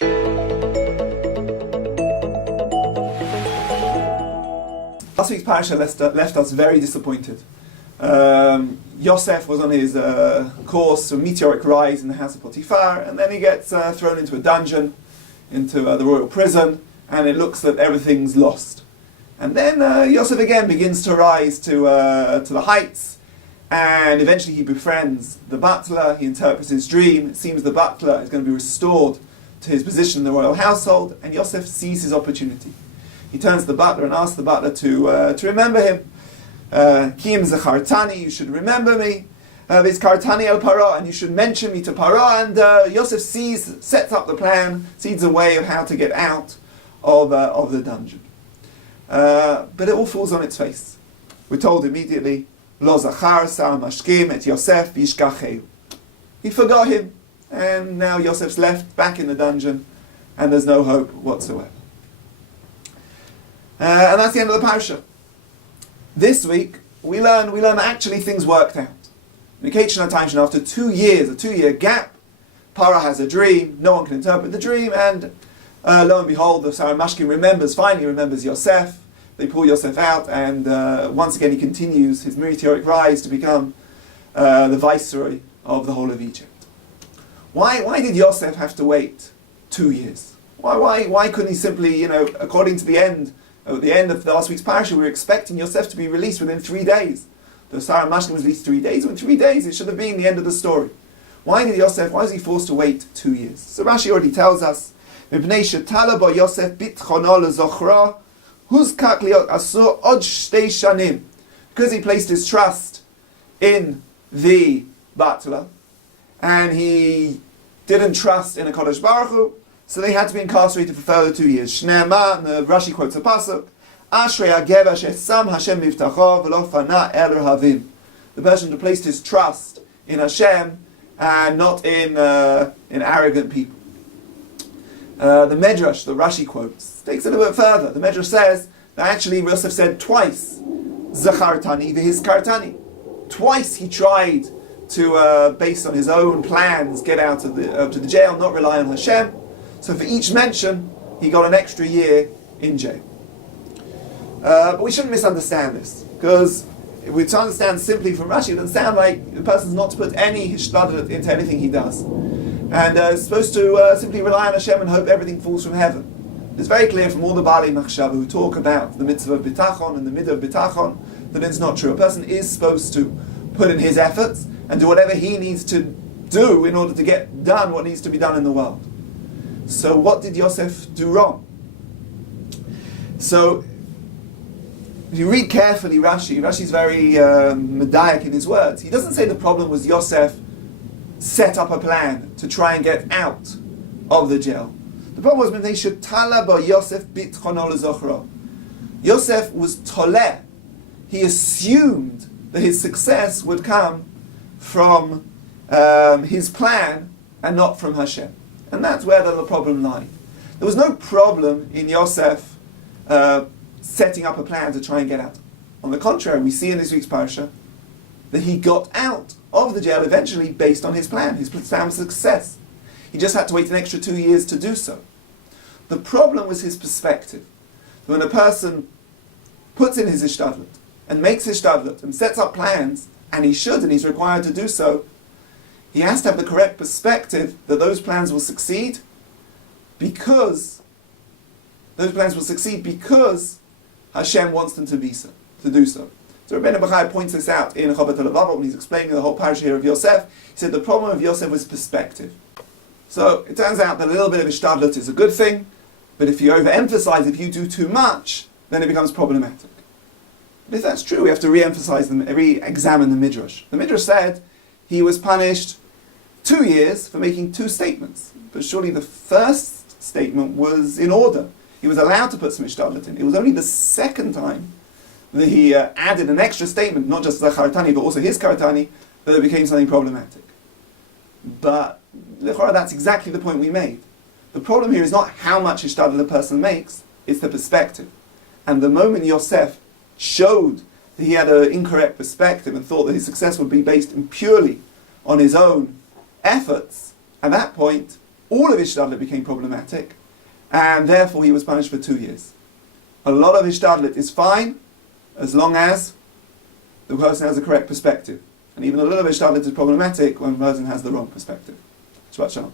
Last week's Parashat left us very disappointed. Yosef was on his course to a meteoric rise in the house of Potiphar, and then he gets thrown into a dungeon, into the royal prison, and it looks that everything's lost. And then Yosef again begins to rise to the heights, and eventually he befriends the butler. He interprets his dream. It seems the butler is going to be restored to his position in the royal household, and Yosef sees his opportunity. He turns to the butler and asks the butler to remember him. Kim zachartani, you should remember me. Vizkartani el Paro, and you should mention me to Paro. And Yosef sets up the plan, sees a way of how to get out of the dungeon. But it all falls on its face. We're told immediately, Lo zachar sar mashkim et Yosef v'yishkacheu. He forgot him, and now Yosef's left back in the dungeon, and there's no hope whatsoever. And that's the end of the parasha. This week we learn actually things worked out. Miketz after 2 years, a 2-year gap, Para has a dream. No one can interpret the dream, and lo and behold, the Sarah Mashkim finally remembers Yosef. They pull Yosef out, and once again he continues his meteoric rise to become the viceroy of the whole of Egypt. Why did Yosef have to wait 2 years? Why couldn't he simply, according to at the end of last week's parasha, we were expecting Yosef to be released within 3 days. The Sarah Mashkim was released 3 days. In 3 days, it should have been the end of the story. Why was he forced to wait 2 years? So Rashi already tells us, because he placed his trust in the butler, and he didn't trust in a Kodesh Baruch Hu, so they had to be incarcerated for further 2 years. Shne'ema, and the Rashi quotes a pasuk, Ashrei hageva shesam Hashem mivtacho v'lo fana el rehavim. The person who placed his trust in Hashem and not in arrogant people. The Medrash, the Rashi quotes, takes it a bit further. The Medrash says that actually Yosef said twice, Zachartani v'hizkartani. Twice he tried to, based on his own plans, get out of the jail, not rely on Hashem. So for each mention, he got an extra year in jail. But we shouldn't misunderstand this, because if we understand simply from Rashi, it doesn't sound like the person's not to put any hishtadlut into anything he does, and is supposed to simply rely on Hashem and hope everything falls from heaven. It's very clear from all the Baalei Machshava who talk about the mitzvah of bitachon and the midah of bitachon that it's not true. A person is supposed to put in his efforts and do whatever he needs to do in order to get done what needs to be done in the world. So what did Yosef do wrong? So if you read carefully Rashi's very medayek in his words. He doesn't say the problem was Yosef set up a plan to try and get out of the jail. The problem was when they should tala ba Yosef bitchono lezochro. Yosef was toleh. He assumed that his success would come from his plan and not from Hashem. And that's where the problem lied. There was no problem in Yosef setting up a plan to try and get out. On the contrary, we see in this week's parasha that he got out of the jail eventually based on his plan. His plan was a success. He just had to wait an extra 2 years to do so. The problem was his perspective. When a person puts in his ishtadlut and makes his ishtadlut and sets up plans, and he should and he's required to do so, he has to have the correct perspective that those plans will succeed because Hashem wants them to do so. So Rabbi Chaim points this out in Chabat Levavot when he's explaining the whole parasha here of Yosef. He said the problem of Yosef was perspective. So it turns out that a little bit of ishtadlut is a good thing, but if you overemphasize, if you do too much, then it becomes problematic. But if that's true, we have to re-examine the Midrash. The Midrash said he was punished 2 years for making 2 statements. But surely the first statement was in order. He was allowed to put some ishtadlut in. It was only the second time that he added an extra statement, not just the chartani, but also his kartani, that it became something problematic. But that's exactly the point we made. The problem here is not how much ishtadlut a person makes, it's the perspective. And the moment Yosef showed that he had an incorrect perspective and thought that his success would be based purely on his own efforts, at that point, all of Ishtadlet became problematic, and therefore he was punished for 2 years. A lot of Ishtadlet is fine, as long as the person has a correct perspective. And even a little bit Ishtadlet is problematic when the person has the wrong perspective. Shabbat Shalom.